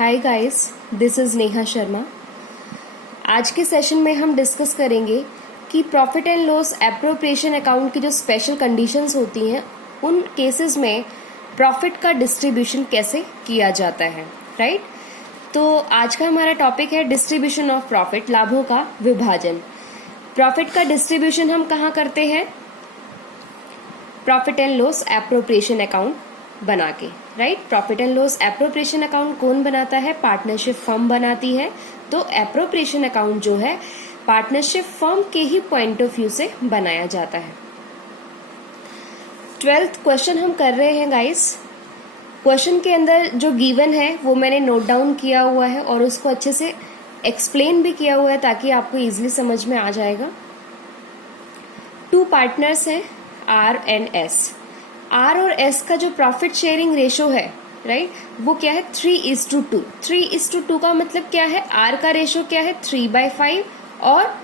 Hi guys, this is Neha Sharma. आज के session में हम डिस्कस करेंगे कि profit and loss appropriation account की जो स्पेशल कंडीशंस होती हैं उन केसेस में प्रॉफिट का डिस्ट्रीब्यूशन कैसे किया जाता है, राइट। तो आज का हमारा टॉपिक है डिस्ट्रीब्यूशन ऑफ प्रॉफिट, लाभों का विभाजन। प्रॉफिट का डिस्ट्रीब्यूशन हम कहाँ करते हैं? Profit and loss appropriation account बना के, right. Profit and loss appropriation account कौन बनाता है? पार्टनरशिप फर्म बनाती है। तो एप्रोप्रिएशन अकाउंट जो है पार्टनरशिप फर्म के ही पॉइंट ऑफ व्यू से बनाया जाता है। 12th क्वेश्चन हम कर रहे हैं गाइस। क्वेश्चन के अंदर जो गिवन है वो मैंने नोट डाउन किया हुआ है और उसको अच्छे से एक्सप्लेन भी किया हुआ है ताकि आपको इजीली समझ में आ जाएगा। 2 पार्टनर्स हैं, आर एंड एस। आर और एस का जो प्रॉफिट शेयरिंग रेशो है, राइट, वो क्या है? 3:2। 3:2 का मतलब क्या है? आर का रेशो क्या है? 3/5 और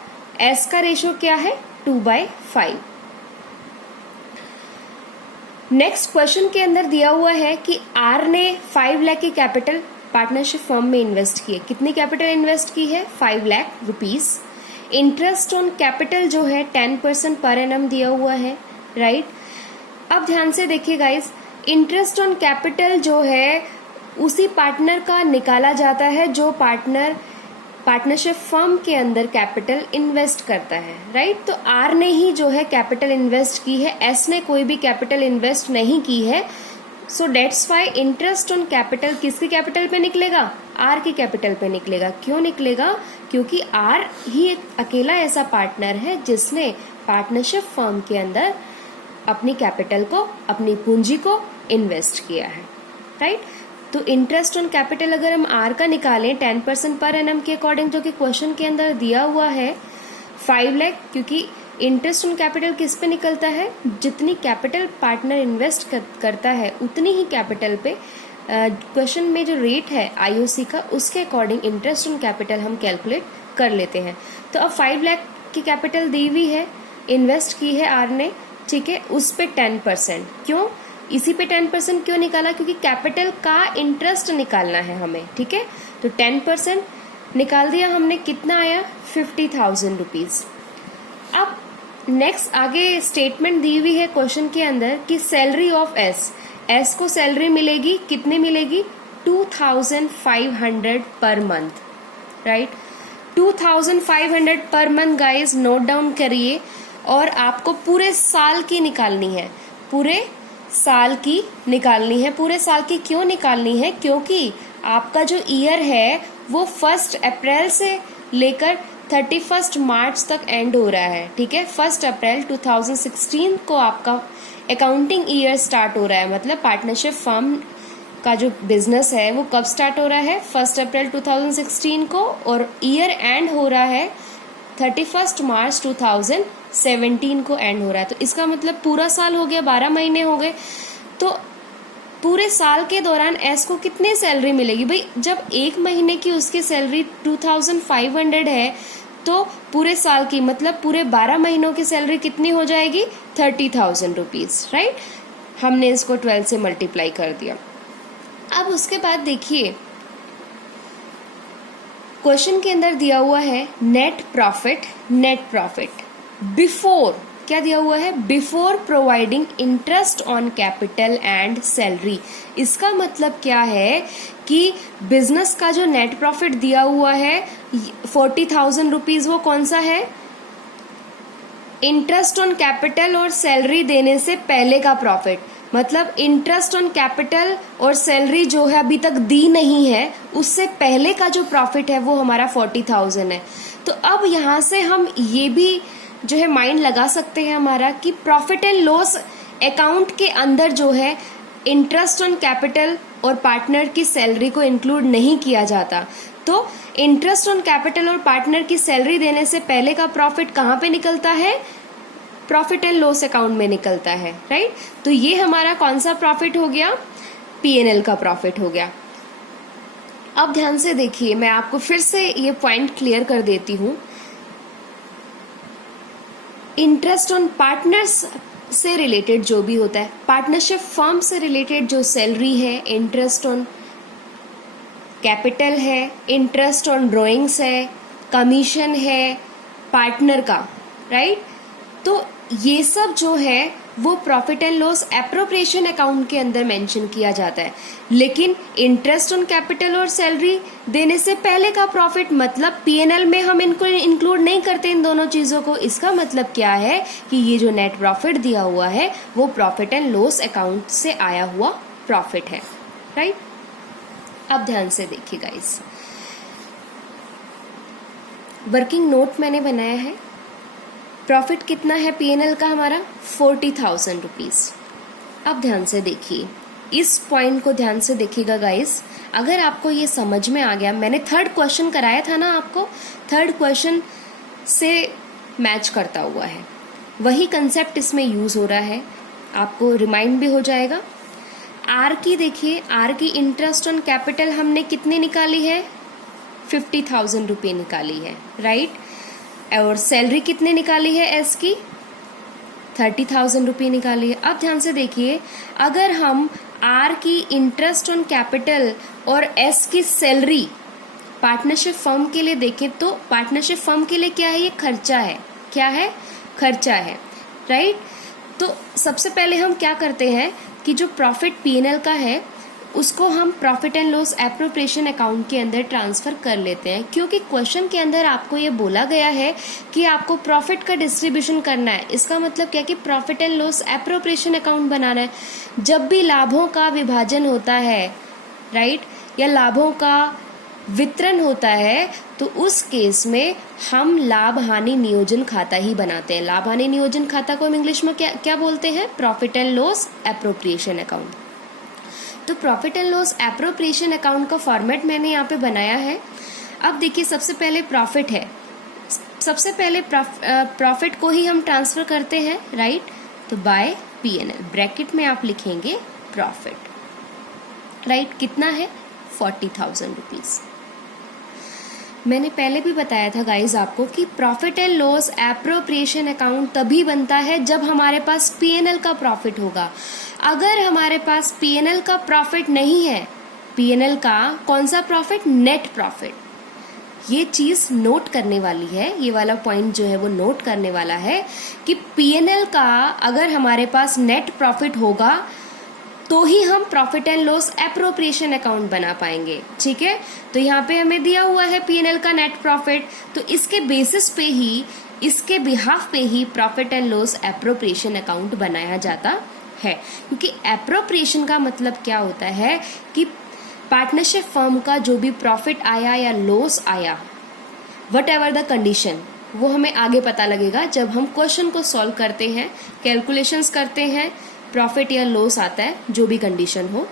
एस का रेशो क्या है? 2/5। नेक्स्ट क्वेश्चन के अंदर दिया हुआ है कि आर ने 5 लाख की कैपिटल पार्टनरशिप फर्म में इन्वेस्ट की है। कितनी कैपिटल इन्वेस्ट की है? 5 lakh rupees. Interest on capital जो है 10% पर एनम दिया हुआ है, राइट। अब ध्यान से देखिए गाइस, इंटरेस्ट ऑन कैपिटल जो है उसी पार्टनर का निकाला जाता है जो पार्टनरशिप फर्म के अंदर कैपिटल इन्वेस्ट करता है, राइट। तो आर ने ही जो है कैपिटल इन्वेस्ट की है, एस ने कोई भी कैपिटल इन्वेस्ट नहीं की है। So that's why interest on capital किसकी कैपिटल पे निकलेगा? आर की कैपिटल पे निकलेगा। क्यों निकलेगा? क्योंकि आर ही एक अकेला ऐसा पार्टनर है जिसने पार्टनरशिप फर्म के अंदर अपनी कैपिटल को, अपनी पूंजी को इन्वेस्ट किया है, राइट। तो इंटरेस्ट ऑन कैपिटल अगर हम आर का निकालें 10% पर एनम के अकॉर्डिंग, जो कि क्वेश्चन के अंदर दिया हुआ है 5 लाख, क्योंकि इंटरेस्ट ऑन कैपिटल किस पे निकलता है? जितनी कैपिटल पार्टनर इन्वेस्ट करता है उतनी ही कैपिटल पे क्वेश्चन में जो रेट है आईओसी का उसके अकॉर्डिंग इंटरेस्ट ऑन कैपिटल हम कैलकुलेट कर लेते हैं। तो अब 5 लाख की कैपिटल दी हुई है, इन्वेस्ट की है आर ने, ठीक है, उस पे 10%। क्यों? इसी पे 10% क्यों निकाला? क्योंकि कैपिटल का इंटरेस्ट निकालना है हमें, ठीक है। तो 10% निकाल दिया हमने, कितना आया? 50,000 रुपीज। अब नेक्स्ट आगे स्टेटमेंट दी हुई है क्वेश्चन के अंदर कि सैलरी ऑफ एस, एस को सैलरी मिलेगी, कितनी मिलेगी? 2,500 per month, right. 2,500 per month guys, note down करिए। और आपको पूरे साल की निकालनी है, पूरे साल की निकालनी है। पूरे साल की क्यों निकालनी है? क्योंकि आपका जो ईयर है वो 1 अप्रैल से लेकर 31 मार्च तक एंड हो रहा है, ठीक है। 1 अप्रैल 2016 को आपका अकाउंटिंग ईयर स्टार्ट हो रहा है। मतलब पार्टनरशिप फर्म का जो बिजनेस है वो कब स्टार्ट हो रहा है? 1 अप्रैल 2016 को, और ईयर एंड हो रहा है 31 मार्च 2017 को एंड हो रहा है। तो इसका मतलब पूरा साल हो गया, 12 महीने हो गए। तो पूरे साल के दौरान एस को कितनी सैलरी मिलेगी? भाई जब एक महीने की उसकी सैलरी 2,500 है तो पूरे साल की मतलब पूरे 12 महीनों की सैलरी कितनी हो जाएगी? 30,000 रुपीज, राइट। हमने इसको 12 से मल्टीप्लाई कर दिया। अब उसके बाद देखिए क्वेश्चन के अंदर दिया हुआ है net profit. Net profit before, क्या दिया हुआ है? Before providing interest on capital and salary. इसका मतलब क्या है कि बिजनेस का जो नेट प्रॉफिट दिया हुआ है 40,000 रुपीज, वो कौन सा है? इंटरेस्ट ऑन कैपिटल और सैलरी देने से पहले का प्रॉफिट। मतलब इंटरेस्ट ऑन कैपिटल और सैलरी जो है अभी तक दी नहीं है, उससे पहले का जो प्रॉफिट है वो हमारा 40,000 है। तो अब यहां से हम ये भी जो है माइंड लगा सकते हैं हमारा कि प्रॉफिट एंड लॉस अकाउंट के अंदर जो है इंटरेस्ट ऑन कैपिटल और पार्टनर की सैलरी को इंक्लूड नहीं किया जाता। तो इंटरेस्ट ऑन कैपिटल और पार्टनर की सैलरी देने से पहले का प्रॉफिट कहाँ पे निकलता है? प्रॉफिट एंड लॉस अकाउंट में निकलता है, राइट। तो ये हमारा कौन सा प्रॉफिट हो गया? पीएनएल का प्रॉफिट हो गया। अब ध्यान से देखिए, मैं आपको फिर से ये पॉइंट क्लियर कर देती हूं। इंटरेस्ट ऑन पार्टनर्स से रिलेटेड जो भी होता है, पार्टनरशिप फर्म से रिलेटेड जो सैलरी है, इंटरेस्ट ऑन कैपिटल है, इंटरेस्ट ऑन ड्रॉइंग्स है, कमीशन है पार्टनर का, राइट। तो ये सब जो है वो profit and loss appropriation account के अंदर मेंशन किया जाता है। लेकिन इंटरेस्ट ऑन कैपिटल और सैलरी देने से पहले का प्रॉफिट, मतलब पीएनएल में हम इनको इंक्लूड नहीं करते इन दोनों चीजों को। इसका मतलब क्या है कि ये जो नेट प्रॉफिट दिया हुआ है वो प्रॉफिट एंड लॉस अकाउंट से आया हुआ प्रॉफिट है, राइट। अब ध्यान से देखिए गाइस, वर्किंग नोट मैंने बनाया है। प्रॉफिट कितना है पीएनएल का हमारा? 40,000 रुपीज। अब ध्यान से देखिए, इस पॉइंट को ध्यान से देखिएगा गाइस। अगर आपको ये समझ में आ गया, मैंने थर्ड क्वेश्चन कराया था ना आपको, थर्ड क्वेश्चन से मैच करता हुआ है, वही कंसेप्ट इसमें यूज हो रहा है, आपको रिमाइंड भी हो जाएगा। आर की देखिए, आर की इंटरेस्ट ऑन कैपिटल हमने कितनी निकाली है? 50,000 रुपये निकाली है, राइट। और सैलरी कितने निकाली है? एस की 30,000 रुपये निकाली है। अब ध्यान से देखिए, अगर हम आर की इंटरेस्ट ऑन कैपिटल और एस की सैलरी पार्टनरशिप फर्म के लिए देखें तो पार्टनरशिप फर्म के लिए क्या है? ये खर्चा है। क्या है? खर्चा है, राइट। तो सबसे पहले हम क्या करते हैं कि जो प्रॉफिट पीएनएल का है उसको हम profit and loss appropriation account के अंदर ट्रांसफर कर लेते हैं, क्योंकि क्वेश्चन के अंदर आपको ये बोला गया है कि आपको प्रॉफिट का डिस्ट्रीब्यूशन करना है। इसका मतलब क्या कि profit and loss appropriation account बनाना है। जब भी लाभों का विभाजन होता है, राइट, या लाभों का वितरण होता है, तो उस केस में हम लाभ हानि नियोजन खाता ही बनाते हैं। लाभ हानि नियोजन खाता को हम इंग्लिश में क्या बोलते हैं? Profit and loss appropriation account. तो profit and loss appropriation account का फॉर्मेट मैंने यहाँ पे बनाया है। अब देखिए, सबसे पहले प्रॉफिट है, सबसे पहले प्रॉफिट को ही हम ट्रांसफर करते हैं, राइट। तो बाय पीएनएल, ब्रैकेट में आप लिखेंगे प्रॉफिट, राइट। कितना है? 40,000 रुपीज। मैंने पहले भी बताया था गाइज आपको कि profit and loss appropriation account तभी बनता है जब हमारे पास पीएनएल का प्रॉफिट होगा। अगर हमारे पास पीएनएल का प्रॉफिट नहीं है, पीएनएल का कौन सा प्रॉफिट? Net profit. ये चीज नोट करने वाली है, ये वाला पॉइंट जो है वो नोट करने वाला है कि पीएनएल का अगर हमारे पास नेट प्रॉफिट होगा तो ही हम profit and loss appropriation account बना पाएंगे, ठीक है। तो यहाँ पे हमें दिया हुआ है पीएनएल का नेट प्रॉफिट, तो इसके बेसिस पे ही, इसके बिहाफ पे ही profit and loss appropriation account बनाया जाता है। क्योंकि एप्रोप्रिएशन का मतलब क्या होता है कि पार्टनरशिप फर्म का जो भी प्रॉफिट आया या लॉस आया, वट एवर द कंडीशन, वो हमें आगे पता लगेगा जब हम क्वेश्चन को सॉल्व करते हैं, कैलकुलेशंस करते हैं, प्रॉफिट या लॉस आता है, जो भी कंडीशन हो,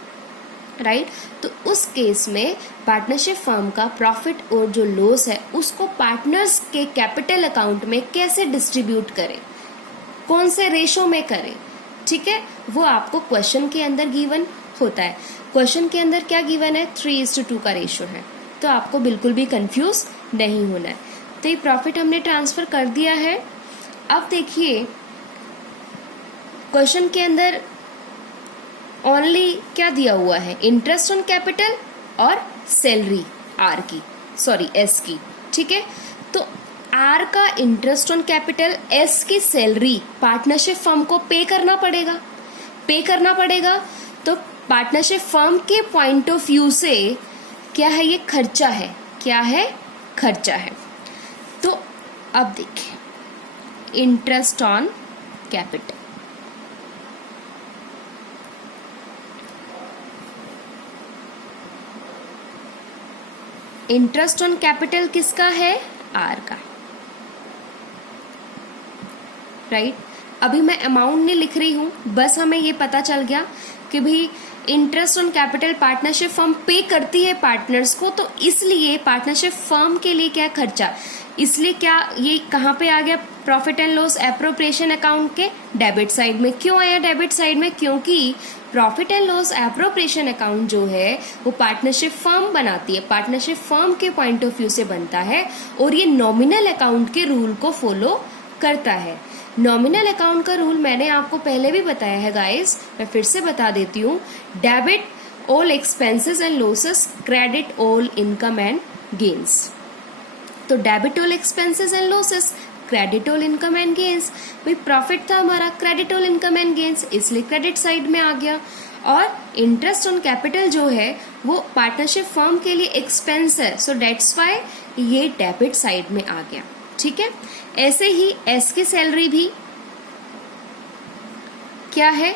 राइट। तो उस केस में पार्टनरशिप फर्म का प्रॉफिट और जो लॉस है उसको पार्टनर्स के कैपिटल अकाउंट में कैसे डिस्ट्रीब्यूट करें, कौन से रेशो में करें, ठीक है, वो आपको क्वेश्चन के अंदर गिवन होता है। क्वेश्चन के अंदर क्या गिवन है? 3:2 का रेशो है। तो आपको बिल्कुल भी कंफ्यूज नहीं होना है। तो ये प्रॉफिट हमने ट्रांसफर कर दिया है। अब देखिए, क्वेश्चन के अंदर ओनली क्या दिया हुआ है? इंटरेस्ट ऑन कैपिटल और सैलरी आर की, सॉरी एस की, ठीक है। तो आर का इंटरेस्ट ऑन कैपिटल, एस की सैलरी पार्टनरशिप फर्म को पे करना पड़ेगा, पे करना पड़ेगा। तो पार्टनरशिप फर्म के पॉइंट ऑफ व्यू से क्या है? ये खर्चा है। क्या है? खर्चा है। तो अब देखिए, interest on capital, interest on capital किसका है? आर का, राइट। अभी मैं अमाउंट नहीं लिख रही हूं, बस हमें ये पता चल गया कि भाई interest on capital partnership firm पे करती है पार्टनर्स को, तो इसलिए पार्टनरशिप फर्म के लिए क्या खर्चा, इसलिए क्या ये कहाँ पे आ गया? Profit and loss appropriation account के डेबिट साइड में। क्यों आया डेबिट साइड में? क्योंकि profit and loss appropriation account जो है वो पार्टनरशिप फर्म बनाती है, पार्टनरशिप फर्म के पॉइंट ऑफ व्यू से बनता है और ये नॉमिनल अकाउंट के रूल को फॉलो करता है। नॉमिनल अकाउंट का रूल मैंने आपको पहले भी बताया है गाइस, मैं फिर से बता देती हूँ। Debit all expenses and losses, credit all income and gains. तो debit all expenses and losses, credit all income and gains. भाई प्रॉफिट था हमारा, credit all income and gains, इसलिए क्रेडिट साइड में आ गया। और इंटरेस्ट ऑन कैपिटल जो है वो पार्टनरशिप फर्म के लिए एक्सपेंस है, सो डेट्स वाई ये डेबिट साइड में आ गया। ठीक है, ऐसे ही एस की सैलरी भी क्या है,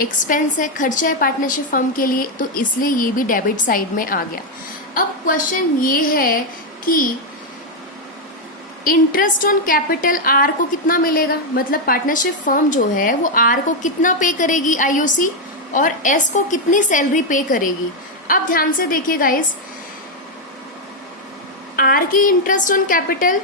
एक्सपेंस है, खर्चा है पार्टनरशिप फर्म के लिए, तो इसलिए ये भी डेबिट साइड में आ गया। अब क्वेश्चन ये है कि इंटरेस्ट ऑन कैपिटल आर को कितना मिलेगा, मतलब पार्टनरशिप फर्म जो है वो आर को कितना पे करेगी आईओसी, और एस को कितनी सैलरी पे करेगी। अब ध्यान से देखिए गाइस, आर की इंटरेस्ट ऑन कैपिटल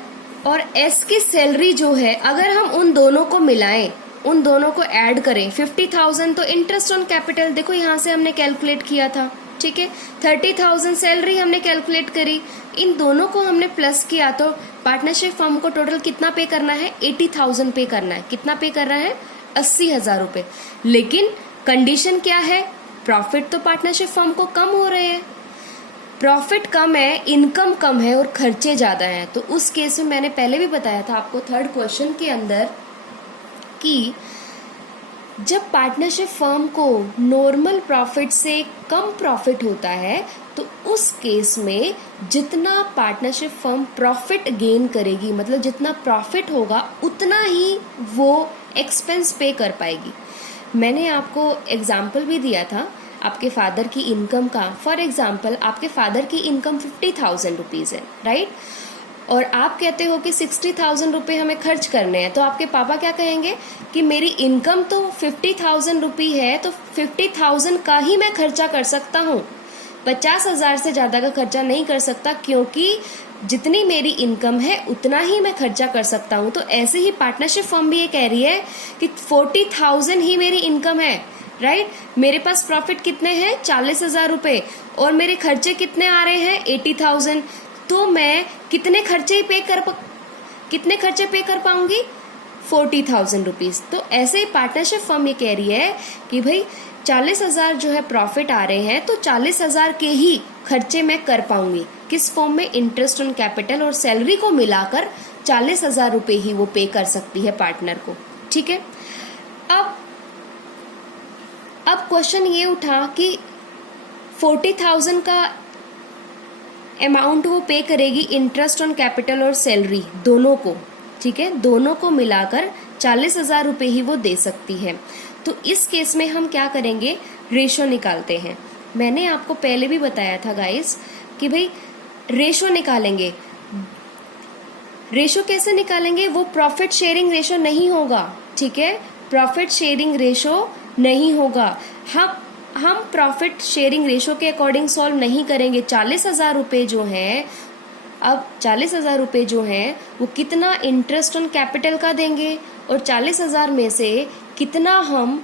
और एस की सैलरी जो है, अगर हम उन दोनों को मिलाएं, उन दोनों को ऐड करें, 50,000 तो इंटरेस्ट ऑन कैपिटल, देखो यहां से हमने कैलकुलेट किया था, ठीक है, 30,000 सैलरी हमने कैलकुलेट करी, इन दोनों को हमने प्लस किया तो पार्टनरशिप फर्म को टोटल कितना पे करना है, 80,000 पे करना है। कितना पे करना है, 80,000 रुपए। लेकिन कंडीशन क्या है, प्रॉफिट तो पार्टनरशिप फर्म को कम हो रहे हैं, प्रॉफिट कम है, इनकम कम है और खर्चे ज्यादा हैं। तो उस केस में मैंने पहले भी बताया था आपको थर्ड क्वेश्चन के अंदर कि जब पार्टनरशिप फर्म को नॉर्मल प्रॉफिट से कम प्रॉफिट होता है तो उस केस में जितना पार्टनरशिप फर्म प्रॉफिट गेन करेगी, मतलब जितना प्रॉफिट होगा उतना ही वो एक्सपेंस पे कर पाएगी। मैंने आपको एग्जाम्पल भी दिया था आपके फादर की इनकम का। फॉर एग्जाम्पल आपके फादर की इनकम 50,000 रुपीज है, राइट, और आप कहते हो कि 60,000 रुपये हमें खर्च करने हैं, तो आपके पापा क्या कहेंगे कि मेरी इनकम तो 50,000 रुपये है, तो 50,000 का ही मैं खर्चा कर सकता हूँ, 50,000 से ज्यादा का खर्चा नहीं कर सकता, क्योंकि जितनी मेरी इनकम है उतना ही मैं खर्चा कर सकता हूँ। तो ऐसे ही पार्टनरशिप फर्म भी ये कह रही है कि 40,000 ही मेरी इनकम है, राइट, मेरे पास प्रॉफिट कितने हैं, 40,000 रुपये, और मेरे खर्चे कितने आ रहे हैं, 80,000, तो मैं कितने खर्चे पे कर पाऊंगी, 40,000 रुपीज। तो ऐसे ही पार्टनरशिप फर्म ये कह रही है कि भाई 40,000 जो है प्रॉफिट आ रहे हैं, तो 40,000 के ही खर्चे मैं कर पाऊंगी। किस फॉर्म में, इंटरेस्ट ऑन कैपिटल और सैलरी को मिलाकर 40,000 रुपए ही वो पे कर सकती है पार्टनर को। ठीक है, अब क्वेश्चन ये उठा कि 40,000 का अमाउंट वो पे करेगी इंटरेस्ट ऑन कैपिटल और सैलरी दोनों को, ठीक है, दोनों को मिलाकर 40,000 रुपए ही वो दे सकती है। तो इस केस में हम क्या करेंगे, रेशो निकालते हैं। मैंने आपको पहले भी बताया था गाइस कि भाई रेशो निकालेंगे। रेशो कैसे निकालेंगे, वो प्रॉफिट शेयरिंग रेशो नहीं होगा, ठीक है, प्रॉफिट शेयरिंग रेशो नहीं होगा। हम प्रॉफिट शेयरिंग रेशो के अकॉर्डिंग सॉल्व नहीं करेंगे। 40,000 रुपए जो है, अब 40,000 रुपए जो है वो कितना इंटरेस्ट ऑन कैपिटल का देंगे और 40,000 में से कितना हम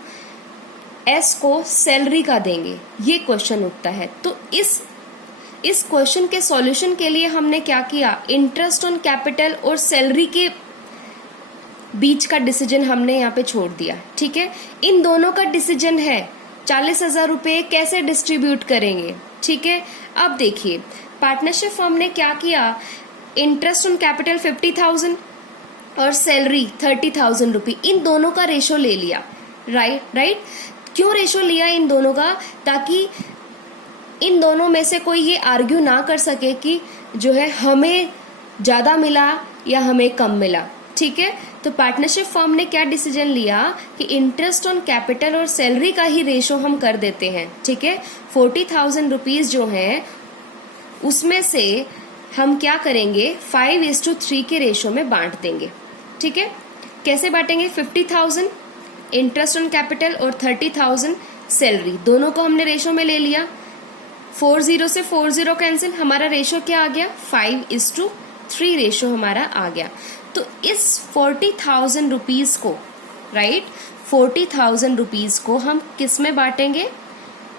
एस को सैलरी का देंगे, ये क्वेश्चन उठता है। तो इस क्वेश्चन के सॉल्यूशन के लिए हमने क्या किया, इंटरेस्ट ऑन कैपिटल और सैलरी के बीच का डिसीजन हमने यहाँ पे छोड़ दिया। ठीक है, इन दोनों का डिसीजन है 40,000 रुपए कैसे डिस्ट्रीब्यूट करेंगे। ठीक है, अब देखिए पार्टनरशिप फर्म ने क्या किया, इंटरेस्ट ऑन कैपिटल 50,000 और सैलरी 30,000 रुपये, इन दोनों का रेशो ले लिया। राइट, क्यों रेशो लिया इन दोनों का, ताकि इन दोनों में से कोई ये आर्ग्यू ना कर सके कि जो है हमें ज्यादा मिला या हमें कम मिला। ठीक है, तो पार्टनरशिप फर्म ने क्या डिसीजन लिया कि इंटरेस्ट ऑन कैपिटल और सैलरी का ही रेशो हम कर देते हैं। ठीक है, 40,000 रुपीज जो है उसमें से हम क्या करेंगे, 5:3 के रेशो में बांट देंगे। ठीक है, कैसे बांटेंगे, 50,000 इंटरेस्ट ऑन कैपिटल और 30,000 सैलरी, दोनों को हमने रेशो में ले लिया। 40 से 40 कैंसिल, हमारा रेशो क्या आ गया, 5:3 रेशो हमारा आ गया। तो इस 40,000 रुपीज को, राइट, 40,000 रुपीज को हम किस में बांटेंगे,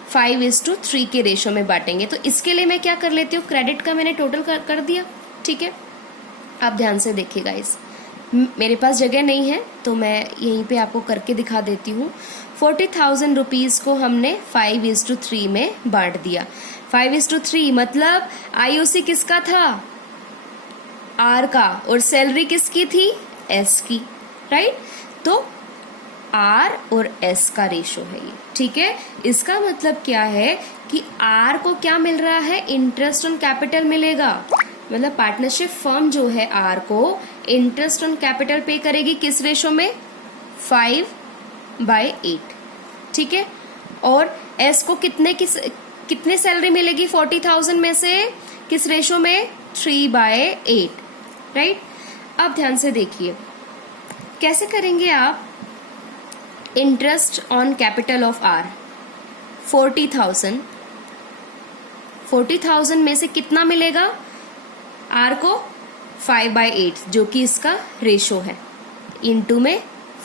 5:3 के रेशो में बांटेंगे। तो इसके लिए मैं क्या कर लेती हूँ, क्रेडिट का मैंने टोटल कर दिया। ठीक है, आप ध्यान से देखिएगा, मेरे पास जगह नहीं है तो मैं यहीं पे आपको करके दिखा देती हूँ। 40,000 रुपीज़ को हमने 5:3 में बांट दिया। 5:3 मतलब आईओसी किसका था? आर का, और सैलरी किसकी थी? एस की, राइट? तो आर और एस का रेशो है ये, ठीक है। इसका मतलब क्या है कि आर को क्या मिल रहा है? इंटरेस्ट ऑन कैपिटल मिलेगा। मतलब पार्टनरशिप फर्म जो है आर को इंटरेस्ट ऑन कैपिटल पे करेगी किस रेशो में? 5/8, ठीक है। और एस को कितने सैलरी मिलेगी 40,000 में से? किस रेशो में? 3/8, राइट। अब ध्यान से देखिए कैसे करेंगे आप interest on capital of R. 40,000 में से कितना मिलेगा आर को? 5/8, जो कि इसका रेशो है, इनटू में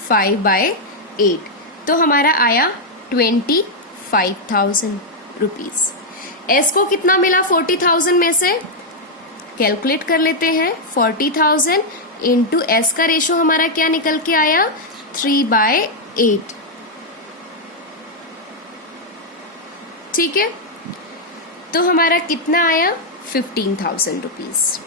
5/8, तो हमारा आया 25,000 रुपीज। एस को कितना मिला 40,000 में से? कैलकुलेट कर लेते हैं। 40,000 इंटू एस का रेशो हमारा क्या निकल के आया? 3/8, ठीक है। तो हमारा कितना आया? 15,000 रुपीज।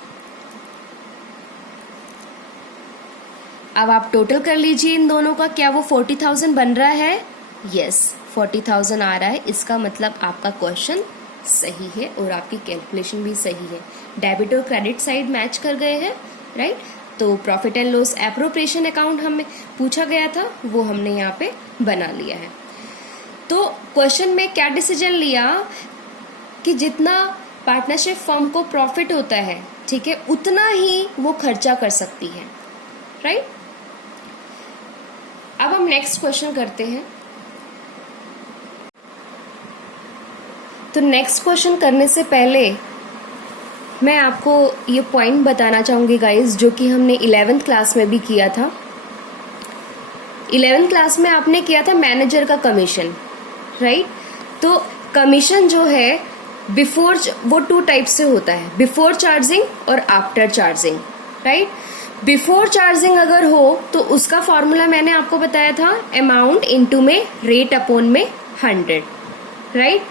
अब आप टोटल कर लीजिए इन दोनों का, क्या वो 40,000 बन रहा है? यस, 40,000 आ रहा है। इसका मतलब आपका क्वेश्चन सही है और आपकी कैलकुलेशन भी सही है। डेबिट और क्रेडिट साइड मैच कर गए हैं, राइट। तो profit and loss appropriation account हमें पूछा गया था, वो हमने यहाँ पे बना लिया है। तो क्वेश्चन में क्या डिसीजन लिया कि जितना पार्टनरशिप फर्म को प्रॉफिट होता है, ठीक है, उतना ही वो खर्चा कर सकती है, राइट। अब हम नेक्स्ट क्वेश्चन करते हैं। तो नेक्स्ट क्वेश्चन करने से पहले मैं आपको ये पॉइंट बताना चाहूंगी गाइस, जो कि हमने 11th क्लास में भी किया था। 11th क्लास में आपने किया था मैनेजर का कमीशन, राइट। तो कमीशन जो है बिफोर, वो 2 टाइप से होता है, बिफोर चार्जिंग और after charging, right. Before charging अगर हो तो उसका फॉर्मूला मैंने आपको बताया था, अमाउंट इनटू में रेट अपॉन में 100, राइट।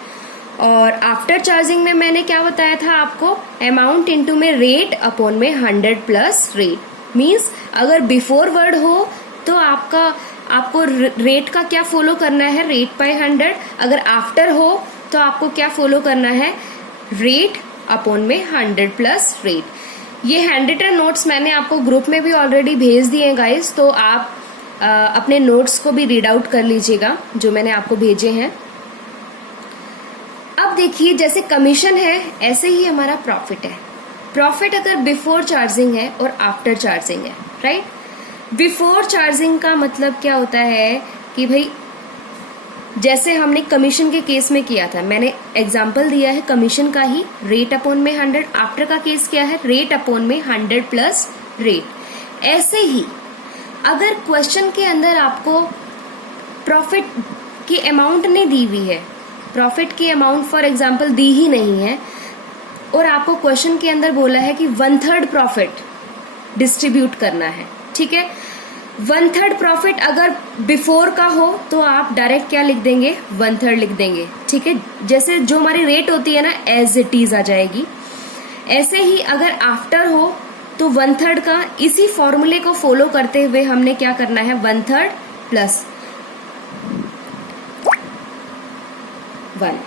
और आफ्टर चार्जिंग में मैंने क्या बताया था आपको? अमाउंट इनटू में रेट अपॉन में 100 प्लस रेट। मीन्स अगर बिफोर वर्ड हो तो आपको रेट का क्या फॉलो करना है? Rate by 100। अगर आफ्टर हो तो आपको क्या फॉलो करना है? रेट अपॉन में 100 प्लस रेट। ये हैंड रिटन नोट्स मैंने आपको ग्रुप में भी ऑलरेडी भेज दिए हैं गाइस, तो आप अपने नोट्स को भी रीड आउट कर लीजिएगा जो मैंने आपको भेजे हैं। अब देखिए, जैसे कमीशन है ऐसे ही हमारा प्रॉफिट है। प्रॉफिट अगर बिफोर चार्जिंग है और आफ्टर चार्जिंग है, राइट। बिफोर चार्जिंग का मतलब क्या होता है कि भाई जैसे हमने कमीशन के केस में किया था, मैंने एग्जांपल दिया है कमीशन का ही, रेट अपॉन में 100। आफ्टर का केस क्या है? रेट अपॉन में 100 प्लस रेट। ऐसे ही अगर क्वेश्चन के अंदर आपको प्रॉफिट की अमाउंट नहीं दी हुई है, प्रॉफिट की अमाउंट फॉर एग्जांपल दी ही नहीं है, और आपको क्वेश्चन के अंदर बोला है कि 1/3 प्रॉफिट डिस्ट्रीब्यूट करना है, ठीक है। 1/3 प्रॉफिट अगर बिफोर का हो तो आप डायरेक्ट क्या लिख देंगे? 1/3 लिख देंगे, ठीक है। जैसे जो हमारी रेट होती है ना, एज इट इज आ जाएगी। ऐसे ही अगर आफ्टर हो तो 1/3 का इसी फॉर्मूले को फॉलो करते हुए हमने क्या करना है? 1/3 प्लस 1।